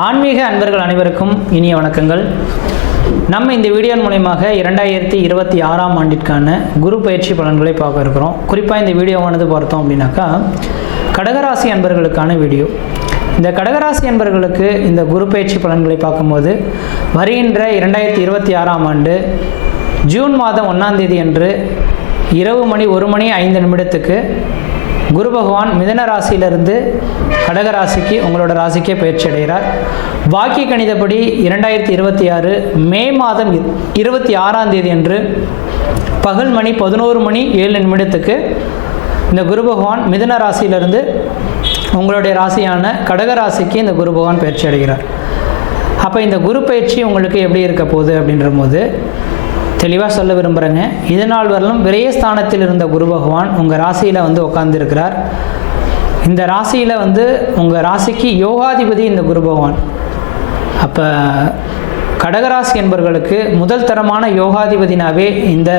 ஆன்மீக அன்பர்கள் அனைவருக்கும் இனிய வணக்கங்கள். நம்ம இந்த வீடியோ மூலமாக 2026ஆம் ஆண்டிற்கான குரு பயிற்சி பலன்களை பார்க்க இருக்கிறோம். குறிப்பாக இந்த வீடியோவானது பார்த்தோம் அப்படின்னாக்கா கடகராசி அன்பர்களுக்கான வீடியோ. இந்த கடகராசி அன்பர்களுக்கு இந்த குரு பயிற்சி பலன்களை பார்க்கும்போது வருகின்ற 2026ஆம் ஆண்டு ஜூன் மாதம் 1ஆம் தேதி அன்று இரவு 1:05 குரு பகவான் மிதன ராசியிலிருந்து கடகராசிக்கு உங்களோட ராசிக்கே பயிற்சி அடைகிறார். வாக்கிய கணிதப்படி 2026 மே மாதம் 26ஆம் தேதி அன்று பகல் 11:07 இந்த குரு பகவான் மிதன ராசியிலிருந்து உங்களுடைய ராசியான கடகராசிக்கு இந்த குரு பகவான் பயிற்சி அடைகிறார். அப்போ இந்த குரு பயிற்சி உங்களுக்கு எப்படி இருக்க போகுது அப்படின்ற போது தெளிவாக சொல்ல விரும்புகிறேங்க. இது நாள் வரலும் விரயஸ்தானத்தில் இருந்த குரு பகவான் உங்கள் ராசியில் உட்கார்ந்துருக்கிறார். இந்த ராசியில் உங்கள் ராசிக்கு யோகாதிபதி இந்த குரு பகவான். அப்போ கடகராசி என்பவர்களுக்கு முதல் தரமான யோகாதிபதினாவே இந்த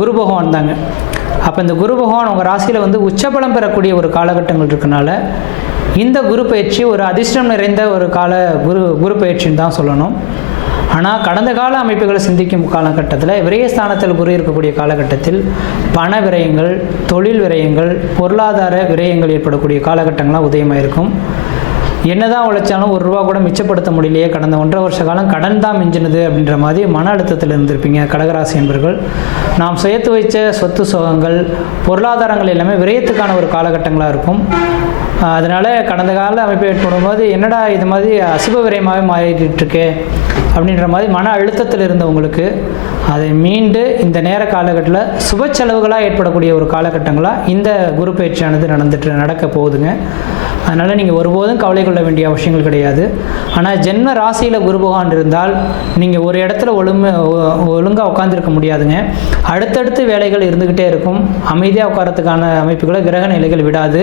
குரு பகவான் தாங்க. அப்போ இந்த குரு பகவான் உங்கள் ராசியில் உச்சபலம் பெறக்கூடிய ஒரு காலகட்டங்கள் இருக்கனால இந்த குரு பயிற்சி ஒரு அதிர்ஷ்டம் நிறைந்த ஒரு குரு பயிற்சின்னு தான் சொல்லணும். ஆனால் கடந்த கால அமைப்புகளை சிந்திக்கும் காலகட்டத்தில் விரயஸ்தானத்தில் குரு இருக்கக்கூடிய காலகட்டத்தில் பண விரயங்கள், தொழில் விரயங்கள், பொருளாதார விரயங்கள் ஏற்படக்கூடிய காலகட்டங்களாக உதயமாக இருக்கும். என்னதான் உழைச்சாலும் ₹1 கூட மிச்சப்படுத்த முடியலையே, கடந்த 1.5 வருஷ காலம் கடன் தான் மிஞ்சினது அப்படின்ற மாதிரி மன அழுத்தத்தில் இருந்திருப்பீங்க கடகராசி என்பர்கள். நாம் சேர்த்து வைச்ச சொத்து சுகங்கள், பொருளாதாரங்கள் எல்லாமே விரயத்துக்கான ஒரு காலகட்டங்களாக இருக்கும். அதனால் கடந்த கால அமைப்பு ஏற்படும் போது என்னடா இது மாதிரி அசுப விரயமாகவே மாறிட்டுருக்கு அப்படின்ற மாதிரி மன அழுத்தத்தில் இருந்தவங்களுக்கு அதை மீண்டு இந்த நேர காலகட்டத்தில் சுப செலவுகளாக ஏற்படக்கூடிய ஒரு காலகட்டங்களாக இந்த குரு பயிற்சியானது நடக்க போகுதுங்க. அதனால் நீங்கள் ஒருபோதும் கவலை கொள்ள வேண்டிய அவசியங்கள் கிடையாது. ஆனால் ஜென்ம ராசியில் குரு பகவான் இருந்தால் நீங்கள் ஒரு இடத்துல ஒழுங்காக உட்காந்துருக்க முடியாதுங்க. அடுத்தடுத்து வேலைகள் இருந்துக்கிட்டே இருக்கும். அமைதியாக உட்காரத்துக்கான அமைப்புகளை கிரக நிலைகள் விடாது.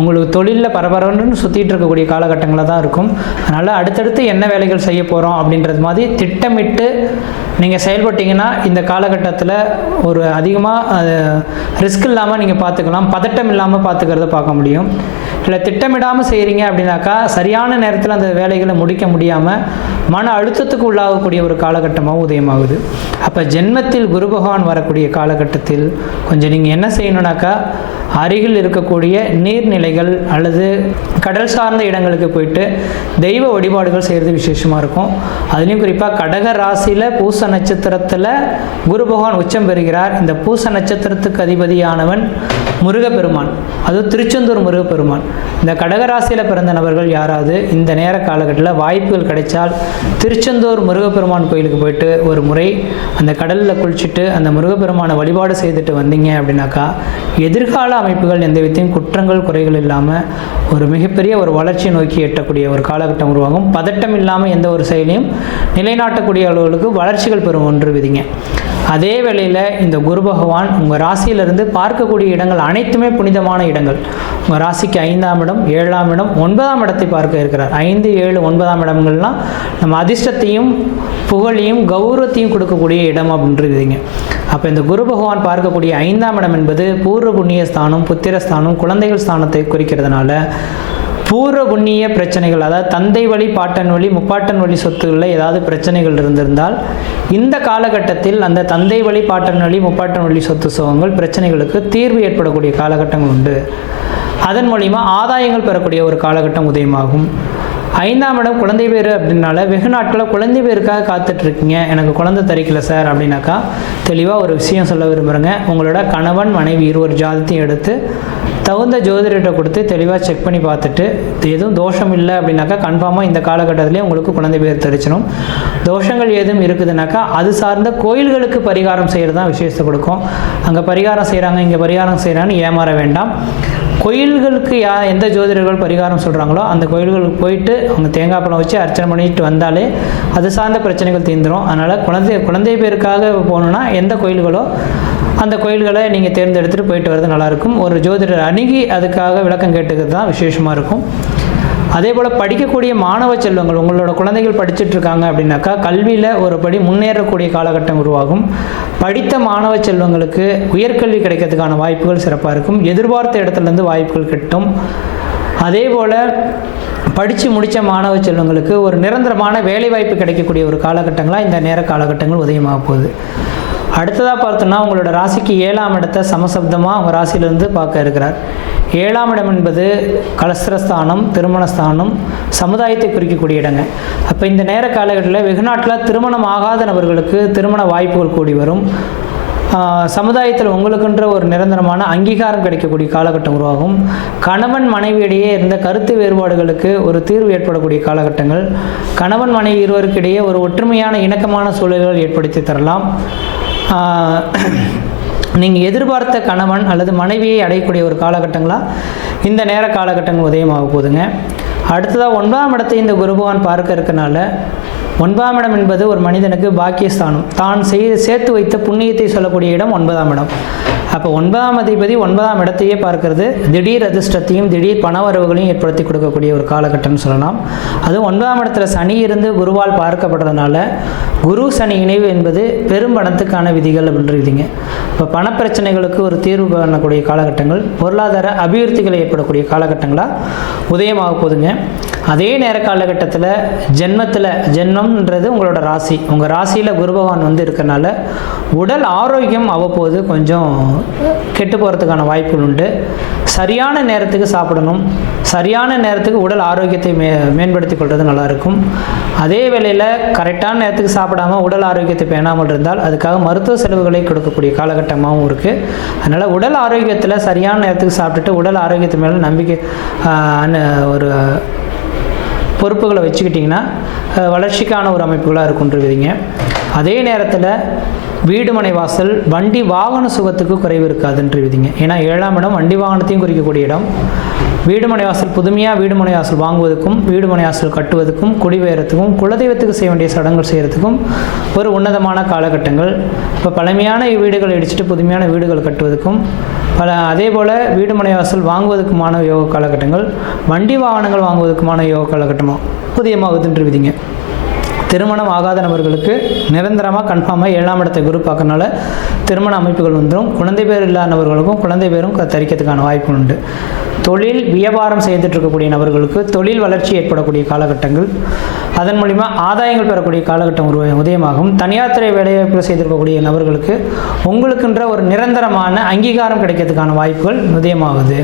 உங்களுக்கு தொழிலில் பரபரன்னு சுற்றிட்டு இருக்கக்கூடிய காலகட்டங்களாக தான் இருக்கும். அதனால் அடுத்தடுத்து என்ன வேலைகள் செய்ய போகிறோம் அப்படின்றது மாதிரி திட்டமிட்டு நீங்கள் செயல்பட்டீங்கன்னா இந்த காலகட்டத்தில் ஒரு அதிகமாக ரிஸ்க் இல்லாமல் நீங்கள் பார்த்துக்கலாம், பதட்டம் இல்லாமல் பார்த்துக்கிறத பார்க்க முடியும். இல்லை திட்டமிடாமல் செய்கிறீங்க அப்படின்னாக்கா சரியான நேரத்தில் அந்த வேலைகளை முடிக்க முடியாமல் மன அழுத்தத்துக்கு உள்ளாகக்கூடிய ஒரு காலகட்டமாகவும் உதயமாகுது. அப்போ ஜென்மத்தில் குரு பகவான் வரக்கூடிய காலகட்டத்தில் கொஞ்சம் நீங்கள் என்ன செய்யணுன்னாக்கா அருகில் இருக்கக்கூடிய நீர்நிலைகள் அல்லது கடல் சார்ந்த இடங்களுக்கு போயிட்டு தெய்வ வழிபாடுகள் செய்கிறது விசேஷமாக இருக்கும். அதுலேயும் குறிப்பாக கடக ராசியில் பூச நட்சத்திரத்தில் குரு பகவான் உச்சம் பெறுகிறார். இந்த பூச நட்சத்திரத்துக்கு அதிபதியானவன் முருகப்பெருமான், அதுவும் திருச்செந்தூர் முருகப்பெருமான். இந்த கடகராசியில் பிறந்த நபர்கள் யாராவது இந்த நேர காலகட்டத்தில் வாய்ப்புகள் கிடைச்சால் திருச்செந்தூர் முருகப்பெருமான் கோயிலுக்கு போயிட்டு ஒரு முறை அந்த கடலில் குளிச்சுட்டு அந்த முருகப்பெருமானை வழிபாடு செய்துட்டு வந்தீங்க அப்படின்னாக்கா எதிர்கால அமைப்புகள் எந்த விதத்தையும் குற்றங்கள் குறைகள் இல்லாமல் ஒரு மிகப்பெரிய ஒரு வளர்ச்சி நோக்கி எட்டக்கூடிய ஒரு காலகட்டம் உருவாகும். பதட்டம் இல்லாமல் எந்த ஒரு செயலையும் நிலைநாட்டக்கூடிய அளவுகளுக்கு வளர்ச்சிகள் பெறும் ஒன்று விதிங்க. அதே வேளையில் இந்த குரு பகவான் உங்கள் ராசியிலிருந்து பார்க்கக்கூடிய இடங்கள் அனைத்துமே புனிதமான இடங்கள். உங்கள் ராசிக்கு 5ஆம் இடம், 7ஆம் இடம், 9ஆம் இடத்தை பார்க்க இருக்கிறார். 5, 7, 9ஆம் இடங்கள்லாம் நம்ம அதிர்ஷ்டத்தையும் புகழையும் கௌரவத்தையும் கொடுக்கக்கூடிய இடம் அப்படின்றதுங்க. அப்போ இந்த குரு பகவான் பார்க்கக்கூடிய 5ஆம் இடம் என்பது பூர்வ புண்ணிய ஸ்தானம், புத்திரஸ்தானம், குழந்தைகள் ஸ்தானத்தை குறிக்கிறதுனால பூர்வ புண்ணிய பிரச்சனைகள், அதாவது தந்தை வழி, பாட்டன் வழி, முப்பாட்டன் வழி சொத்துக்களில் ஏதாவது பிரச்சனைகள் இருந்திருந்தால் இந்த காலகட்டத்தில் அந்த தந்தை வழி, பாட்டன் வழி, முப்பாட்டன் வழி சொத்து சுகங்கள் பிரச்சனைகளுக்கு தீர்வு ஏற்படக்கூடிய காலகட்டங்கள் உண்டு. அதன் மூலிமா ஆதாயங்கள் பெறக்கூடிய ஒரு காலகட்டம் உதயமாகும். 5ஆம் இடம் குழந்தை பேர் அப்படின்னால வெகு நாட்களில் குழந்தை பேருக்காக காத்துட்ருக்கீங்க, எனக்கு குழந்தை தரிக்கல சார் அப்படின்னாக்கா தெளிவாக ஒரு விஷயம் சொல்ல விரும்புகிறேங்க. உங்களோட கணவன் மனைவி இருவர் ஜாதத்தையும் எடுத்து தகுந்த ஜோதிடர்கிட்ட கொடுத்து தெளிவாக செக் பண்ணி பார்த்துட்டு எதுவும் தோஷம் இல்லை அப்படின்னாக்கா கன்ஃபார்மாக இந்த காலகட்டத்திலே உங்களுக்கு குழந்தை பேர் தெரிச்சிடும். தோஷங்கள் எதுவும் இருக்குதுனாக்கா அது சார்ந்த கோயில்களுக்கு பரிகாரம் செய்கிறது தான் விசேஷத்தை கொடுக்கும். அங்கே பரிகாரம் செய்கிறாங்க, இங்கே பரிகாரம் செய்கிறாங்கன்னு ஏமாற வேண்டாம். கோயில்களுக்கு எந்த ஜோதிடர்கள் பரிகாரம் சொல்கிறாங்களோ அந்த கோயில்களுக்கு போயிட்டு அவங்க தேங்காய் பழம் வச்சு அர்ச்சனை பண்ணிட்டு வந்தாலே அது சார்ந்த பிரச்சனைகள் தீர்ந்துடும். அதனால் குழந்தை பேருக்காக போகணுன்னா எந்த கோயில்களோ அந்த கோயில்களை நீங்கள் தேர்ந்தெடுத்துட்டு போயிட்டு வர்றது நல்லாயிருக்கும். ஒரு ஜோதிடர் அணுகி அதுக்காக விளக்கம் கேட்டுக்கிறது தான் விசேஷமாக இருக்கும். அதே போல் படிக்கக்கூடிய மாணவ செல்வங்கள், உங்களோட குழந்தைகள் படிச்சுட்டு இருக்காங்க அப்படின்னாக்கா கல்வியில் ஒரு படி முன்னேறக்கூடிய காலகட்டம் உருவாகும். படித்த மாணவ செல்வங்களுக்கு உயர்கல்வி கிடைக்கிறதுக்கான வாய்ப்புகள் சிறப்பாக இருக்கும். எதிர்பார்த்த இடத்துலேருந்து வாய்ப்புகள் கிட்டும். அதே போல் படித்து முடித்த மாணவ செல்வங்களுக்கு ஒரு நிரந்தரமான வேலைவாய்ப்பு கிடைக்கக்கூடிய ஒரு காலகட்டங்களாக இந்த நேர காலகட்டங்கள் உதயமாக போகுது. அடுத்ததாக பார்த்தோன்னா உங்களோட ராசிக்கு 7ஆம் இடத்தை சமசப்தமாக உங்கள் ராசியிலிருந்து பார்க்க இருக்கிறார். 7ஆம் இடம் என்பது கலஸ்திரஸ்தானம், திருமணஸ்தானம், சமுதாயத்தை குறிக்கக்கூடிய இடங்க. அப்போ இந்த நேர காலகட்டத்தில் வெகுநாட்டில் திருமணம் ஆகாத நபர்களுக்கு திருமண வாய்ப்புகள் கூடி வரும். சமுதாயத்தில் உங்களுக்குன்ற ஒரு நிரந்தரமான அங்கீகாரம் கிடைக்கக்கூடிய காலகட்டம் உருவாகும். கணவன் மனைவியிடையே இருந்த கருத்து வேறுபாடுகளுக்கு ஒரு தீர்வு ஏற்படக்கூடிய காலகட்டங்கள், கணவன் மனைவி இருவருக்கிடையே ஒரு ஒற்றுமையான இணக்கமான சூழல்கள் ஏற்படுத்தி தரலாம். நீங்கள் எதிர்பார்த்த கணவன் அல்லது மனைவியை அடையக்கூடிய ஒரு காலகட்டங்களாக இந்த நேர காலகட்டங்கள் உதயமாக போகுதுங்க. அடுத்ததாக 9ஆம் இடத்தை இந்த குருபகவான் பார்க்க இருக்கனால 9ஆம் இடம் என்பது ஒரு மனிதனுக்கு பாக்கியஸ்தானம், தான் சேர்த்து வைத்த புண்ணியத்தை சொல்லக்கூடிய இடம் 9ஆம் இடம். அப்போ 9ஆம் அதிபதி 9ஆம் இடத்தையே பார்க்கறது திடீர் அதிர்ஷ்டத்தையும் திடீர் பணவரவுகளையும் ஏற்படுத்தி கொடுக்கக்கூடிய ஒரு காலகட்டம்னு சொல்லலாம். அதுவும் 9ஆம் இடத்துல சனி இருந்து குருவால் பார்க்கப்படுறதுனால குரு சனி இணைவு என்பது பெரும் பணத்துக்கான விதிகள் அப்படின்ற விதிங்க. இப்போ பணப்பிரச்சனைகளுக்கு ஒரு தீர்வு காணக்கூடிய காலகட்டங்கள், பொருளாதார அபிவிருத்திகள் ஏற்படக்கூடிய காலகட்டங்களாக உதயமாக போகுதுங்க. அதே நேர காலகட்டத்தில் ஜென்மம்ன்றது உங்களோட ராசி, உங்கள் ராசியில் குரு பகவான் வந்து இருக்கனால உடல் ஆரோக்கியம் அவ்வப்போது கொஞ்சம் கெட்டு போகிறதுக்கான வாய்ப்புகள் உண்டு. சரியான நேரத்துக்கு சாப்பிடணும், சரியான நேரத்துக்கு உடல் ஆரோக்கியத்தை மேம்படுத்தி கொள்வது நல்லாயிருக்கும். அதே வேளையில் கரெக்டான நேரத்துக்கு சாப்பிடாமல் உடல் ஆரோக்கியத்தை பேணாமல் இருந்தால் அதுக்காக மருத்துவ செலவுகளை கொடுக்கக்கூடிய காலகட்டமாகவும் இருக்குது. அதனால் உடல் ஆரோக்கியத்தில் சரியான நேரத்துக்கு சாப்பிட்டுட்டு உடல் ஆரோக்கியத்து மேலே நம்பிக்கை ஒரு பொறுப்புகளை வச்சுக்கிட்டிங்கன்னா வளர்ச்சிக்கான ஒரு அமைப்புகளாக இருக்குன்றீங்க. அதே நேரத்தில் வீடு மனை வாசல் வண்டி வாகன சுகத்துக்கு குறைவு இருக்காதுன்றீங்க. ஏன்னா 7ஆம் இடம் வண்டி வாகனத்தையும் குறிக்கக்கூடிய இடம். வீடு மனை வாசல் புதுமையாக வீடு மனை வாசல் வாங்குவதற்கும் வீடு மனை வாசல் கட்டுவதற்கும் குடிபெயர்த்துக்கும் குலதெய்வத்துக்கு செய்ய வேண்டிய சடங்குகள் செய்கிறதுக்கும் ஒரு உன்னதமான காலகட்டங்கள். இப்போ பழமையான வீடுகளை இடிச்சிட்டு புதுமையான வீடுகள் கட்டுவதற்கும் அதே போல் வீடு மனை வாசல் வாங்குவதற்குமான யோக காலகட்டங்கள், வண்டி வாகனங்கள் வாங்குவதற்குமான யோக காலகட்டமாக புதியமாகுதுன்றீங்க. திருமணம் ஆகாத நபர்களுக்கு நிரந்தரமாக கன்ஃபார்மாக 7ஆம் இடத்தை குரு பார்க்கறனால திருமண அமைப்புகள் வந்துடும். குழந்தை பேர் இல்லாத நபர்களுக்கும் குழந்தை பேரும் தரிக்கிறதுக்கான வாய்ப்பு உண்டு. தொழில் வியாபாரம் செய்துட்டு இருக்கக்கூடிய நபர்களுக்கு தொழில் வளர்ச்சி ஏற்படக்கூடிய காலகட்டங்கள், அதன் மூலிமா ஆதாயங்கள் பெறக்கூடிய காலகட்டம் உதயமாகும். தனியார் துறை வேலைவாய்ப்புகள் செய்திருக்கக்கூடிய நபர்களுக்கு உங்களுக்குன்ற ஒரு நிரந்தரமான அங்கீகாரம் கிடைக்கிறதுக்கான வாய்ப்புகள் உதயமாகுது.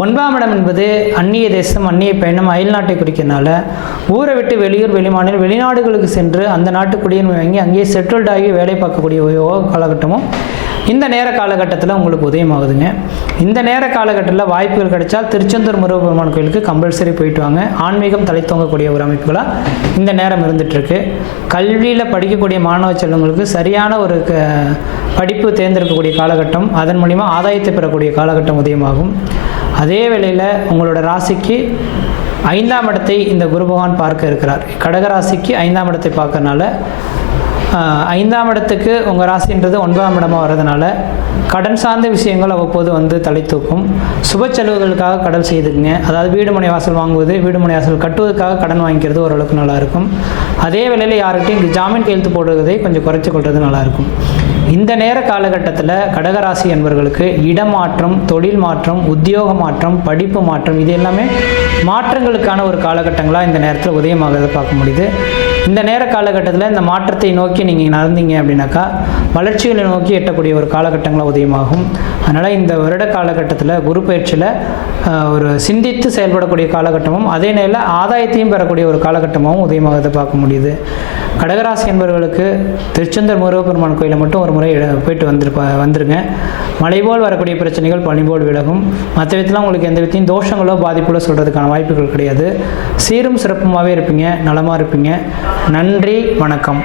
9ஆம் இடம் என்பது அந்நிய தேசம், அந்நிய பயணம், அயல்நாட்டை குறிக்கிறதுனால ஊரை விட்டு வெளியூர் வெளிமாநில வெளிநாடுகளுக்கு சென்று அந்த நாட்டு குடியுரிமை வாங்கி அங்கேயே செட்டில்ட் ஆகி வேலை பார்க்கக்கூடிய காலகட்டமும் இந்த நேர காலகட்டத்தில் உங்களுக்கு உதயமாகுதுங்க. இந்த நேர காலகட்டத்தில் வாய்ப்புகள் கிடைச்சா திருச்செந்தூர் முருகப்பெருமான் கோயிலுக்கு கம்பல்சரி போயிட்டு வாங்க. ஆன்மீகம் தலைத்தோங்கக்கூடிய ஒரு அமைப்புகளாக இந்த நேரம் இருந்துகிட்ருக்கு. கல்வியில் படிக்கக்கூடிய மாணவ செல்வங்களுக்கு சரியான ஒரு படிப்பு தேர்ந்தெடுக்கக்கூடிய காலகட்டம், அதன் மூலிமா ஆதாயத்தை பெறக்கூடிய காலகட்டம் உதயமாகும். அதே வேளையில் உங்களோட ராசிக்கு 5ஆம் இடத்தை இந்த குரு பகவான் பார்க்க இருக்கிறார். கடகராசிக்கு 5ஆம் இடத்தை பார்க்கறனால 5ஆம் இடத்துக்கு உங்கள் ராசின்றது 9ஆம் இடமாக வர்றதுனால கடன் சார்ந்த விஷயங்கள் அவ்வப்போது வந்து தலை தூக்கும். சுப செலவுகளுக்காக கடன் செய்துக்குங்க. அதாவது வீடு மனை வாசல் வாங்குவது, வீடு மனை வாசல் கட்டுவதற்காக கடன் வாங்கிக்கிறது ஓரளவுக்கு நல்லாயிருக்கும். அதே வேளையில் யார்கிட்டையும் ஜாமீன் கையெழுத்து போடுவதை கொஞ்சம் குறைச்சி கொள்வது நல்லாயிருக்கும். இந்த நேர காலகட்டத்தில் கடகராசி என்பவர்களுக்கு இடமாற்றம், தொழில் மாற்றம், உத்தியோக மாற்றம், படிப்பு மாற்றம், இது எல்லாமே மாற்றங்களுக்கான ஒரு காலகட்டங்களாக இந்த நேரத்தில் உதயமாகிறத பார்க்க முடியுது. இந்த நேர காலகட்டத்தில் இந்த மாற்றத்தை நோக்கி நீங்கள் நடந்தீங்க அப்படின்னாக்கா வளர்ச்சிகளை நோக்கி எட்டக்கூடிய ஒரு காலகட்டங்களாக உதயமாகும். அதனால் இந்த வருட காலகட்டத்தில் குரு பயிற்சியில் ஒரு சிந்தித்து செயல்படக்கூடிய காலகட்டமும் அதே நேரில் ஆதாயத்தையும் பெறக்கூடிய ஒரு காலகட்டமாகவும் உதயமாகிறத பார்க்க முடியுது. கடகராசி என்பவர்களுக்கு திருச்செந்தூர் முருகப்பெருமான் கோயிலை மட்டும் ஒரு முறை போயிட்டு வந்துருங்க. மழை போல் வரக்கூடிய பிரச்சனைகள் பனி போல் விலகும். மற்ற விதத்தில் உங்களுக்கு எந்த விதத்தையும் தோஷங்களோ பாதிப்புகளோ சொல்கிறதுக்கான வாய்ப்புகள் கிடையாது. சீரும் சிறப்புமாகவே இருப்பீங்க, நலமாக இருப்பீங்க. நன்றி, வணக்கம்.